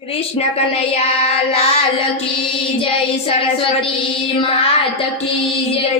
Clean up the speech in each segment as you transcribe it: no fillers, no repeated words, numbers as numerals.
कृष्ण कन्हैया लाल की जय, सरस्वती मात की जय।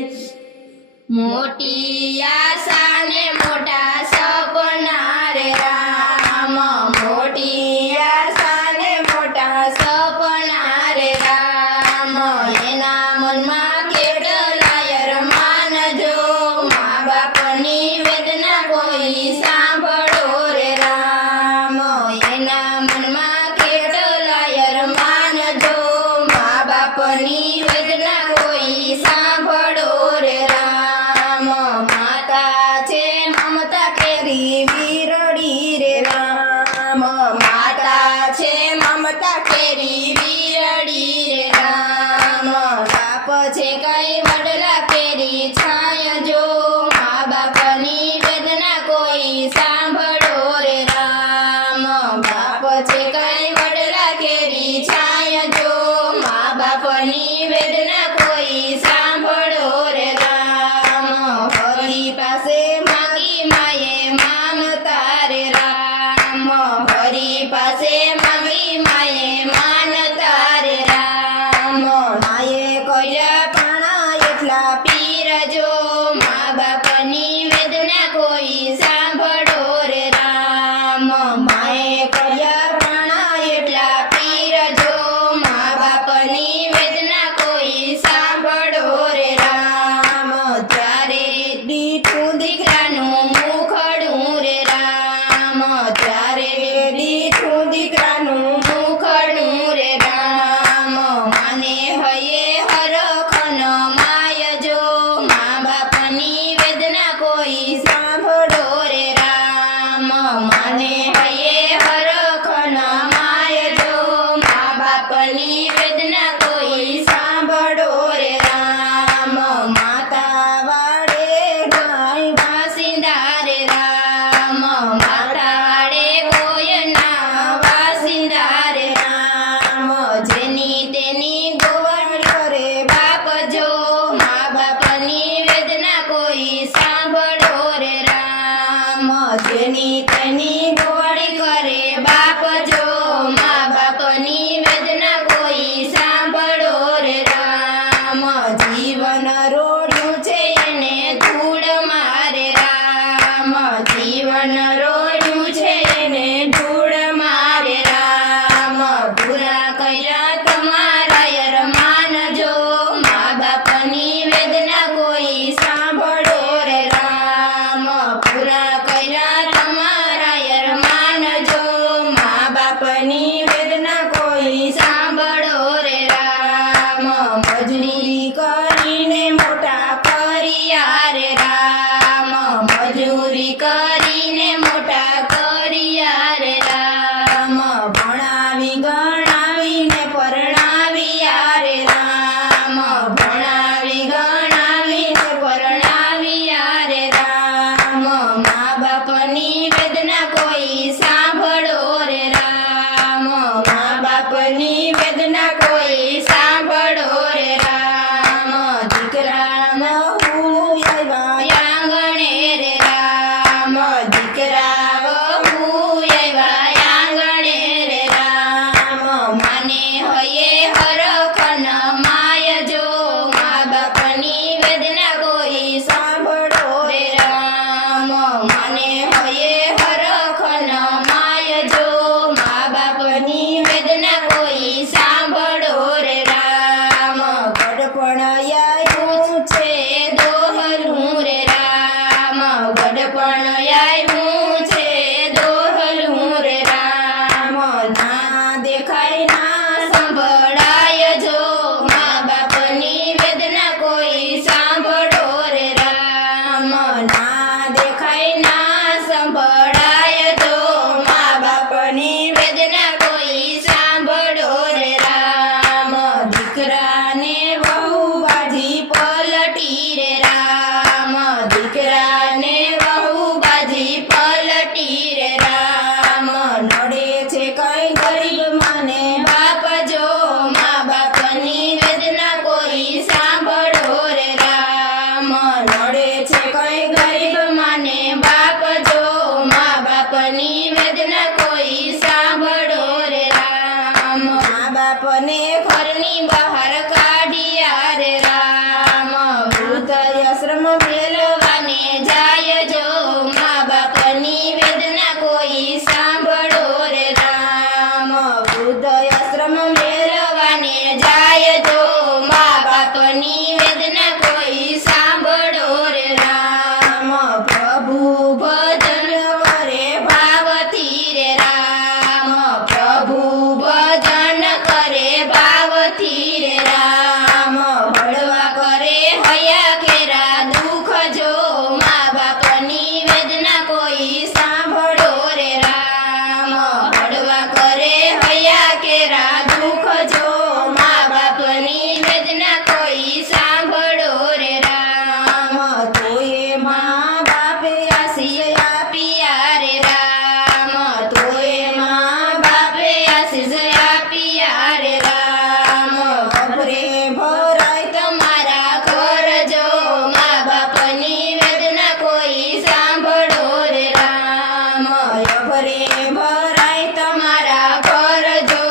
मोटी आशा ने मोटा सपना रे राम, मोटी आशा ने मोटा सपना रे राम। एना मनमा केटलाय रमान जो, मा बापनी वेदना कोई सांभळो रे राम। एना मनमा केटलाय रमान जो, मा बापनी वेदना कोई सांभळो रे राम। माता छे ममता केरी वीरड़ी रे राम, माता छे ममता केरी वीरड़ी रे राम। बाप छे कई वडला केरी छाया जो, मा बापनी वेदना कोई सांभळो रे राम। बाप छे कई वडला केरी छाया जो, मा बापनी वेदना कोई सांभळो रे राम। हरि पासे मांगी माये मानता रे राम, हरि पासे मांगी माये मानता रे राम। माये कर्या प्राणा एटला पीर जो, मा बापनी वेदना कोई सांभळो रे राम। माये कर्या प्राणा एटला पीर जो, मा बापनी वेदना कोई सांभळो रे राम। त्यारे દીઠું દીકરાનું મુખડું રે રામ, ત્યારે દીઠું દીકરાનું મુખડું રે રામ। માને હયે હરખન માય જો, મા બાપની વેદના કોઈ સાંભળો રે રામ। માને હયે હરખન માય જો, મા બાપની વેદના કોઈ સાંભળો રે રામ। માતા વાડે ગાય વાસિંદા રે રામ, માતા વાડે કોયના વાસિંદા રે રામ। જેની તેની ગોવાળ કરે બાપ જો, મા બાપની વેદના કોઈ સાંભળો રે રામ। જેની તેની ગોવાળી કરે બાપ જો, મા બાપની વેદના કોઈ સાંભળો રે રામ। જીવન રોડ્યું છે એને ધૂળ મારે રામ, જીવન રોડ્યું છે એને ધૂળ મારે રામ। પૂરા કર્યા તમારા યરમાન જો, મા બાપની વેદના કોઈ સાંભળો રે રામ। પૂરા કર્યા તમારા યરમાન જો, મા બાપની વેદના કોઈ સાંભળો રે રામ। મજૂરી કરીને મોટા કર્યા રે રામ, મજૂરી કરીને મોટા કર્યા રે રામ। ભણાવી ગણાવીને પરણાવ્યા રે રામ, ભણાવી ગણાવીને પરણાવ્યા રે રામ। મા બાપની વેદના કોઈ સાંભળો રે રામ, મા બાપની વેદના કોઈ સાંભળો રે રામ। દીકરા વહુ આવ્યા આંગણે રે રામ, દીકરા વહુ આવ્યા આંગણે રે રામ। માને હયે હરખન માય જો, મા બાપની વેદના કોઈ સાંભળો રે રામ। માને હયે હરખન માય જો, મા બાપની વેદના કોઈ સાંભળો રે રામ। ગડપણ આવ્યું છે દોહલું રે રામ, ગડપણ આવ્યું છે દોહલું રે રામ। ના દેખાય ના સંભળાય જો, મા બાપની વેદના કોઈ સાંભળો રે રામ। ના દેખાય ના સંભળાય જો, મા બાપની વેદના કોઈ સાંભળો રે રામ। દીકરાને વહુ બાજી પલટી રે રામ, દીકરાને વહુ બાજી પલટી રે રામ। નડે છે કઈ ગરીબ માને મા બાપને ઘરની બહાર કાઢ્યા રે રામ વૃદ્ધાશ્રમ મેલવાને જાય જો મા બાપની વેદના કોઈ સાંભળો રે રામ વૃદ્ધાશ્રમ મેલવાને જાય જો મા બાપની વેદના કોઈ સાંભળો રે રામ પ્રભુ ભજન કરે ભાવથી રે રામ પ્રભુ ભજન કરે ભાવથી રે રામ હળવા કરે હૈયા કેરા દુઃખ જો મા બાપની વેદના કોઈ સાંભળો રે રામ હળવા કરે હૈયા કેરા દુઃખ જો મા બાપની વેદના કોઈ સાંભળો રે રામ તોય મા બાપે આશીષ આપ્યા રે રામ તોય મા બાપે આશીષ આપ્યા રે રામ અભરે ભરાય તમારા ઘર જો મા બાપની વેદના કોઈ સાંભળો રે રામ અભરે ભરાય તમારા ઘર જો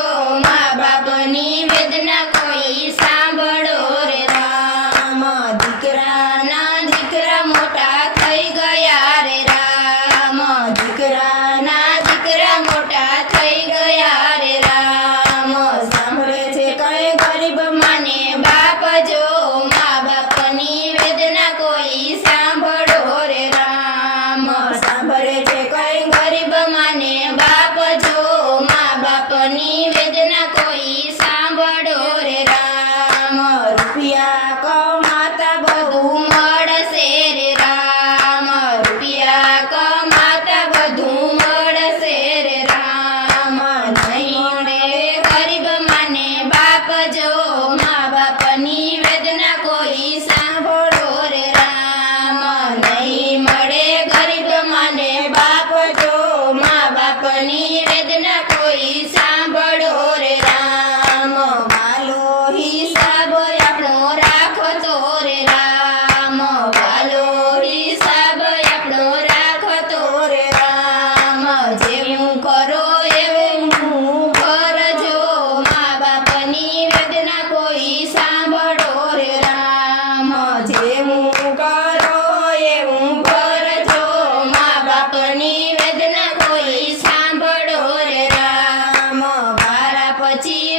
મા બાપની વેદના કોઈ સાંભળો રે રામ દીકરાના દીકરા મોટા થઈ ગયા રે રામ દીકરાના દીકરા મોટા થઈ ગયા રે રામ સાંભળે છે કઈ ગરીબ માને બાપ જો મા બાપની વેદના કોઈ સાંભળો રે રામ સાંભળે છે કઈ ગરીબ માને બાપ જો મા બાપની વેદના કોઈ સાંભળો રે રામ રૂપિયા કમાતા બધું મળશે રે રામ રૂપિયા કમાતા બધું મળશે રે રામ નહીં મળે ગરીબ માને બાપ જો મા બાપની વેદના કોઈ સાંભળો રે રામ નહીં મળે ગરીબ માને બાપ જો મા બાપની વેદના કોઈ સાંભળો રે રામ વાલો હિસાબ આપણો રાખતો રે રામ વાલો હિસાબ આપણો રાખતો રે રામ જેવું કરો એવું કરજો મા બાપની વેદના કોઈ સાંભળો રે રામ જેવું કરો એવું કરજો મા બાપની વેદના કોઈ સાંભળો રે રામ વારા પછી